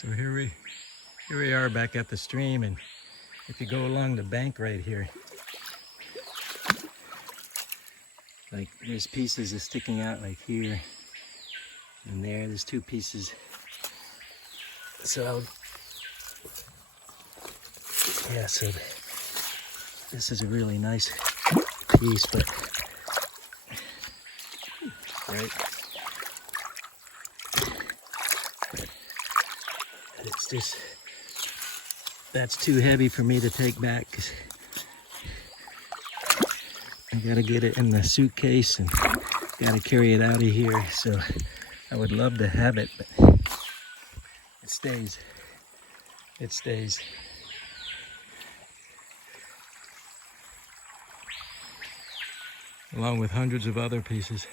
So here we are back at the stream, and if you go along the bank right here, like there's pieces that's sticking out like here and there's two pieces. So yeah, so this is a really nice piece, but right, it's just, that's too heavy for me to take back, because I gotta get it in the suitcase and gotta carry it out of here. So I would love to have it, but it stays. It stays. Along with hundreds of other pieces.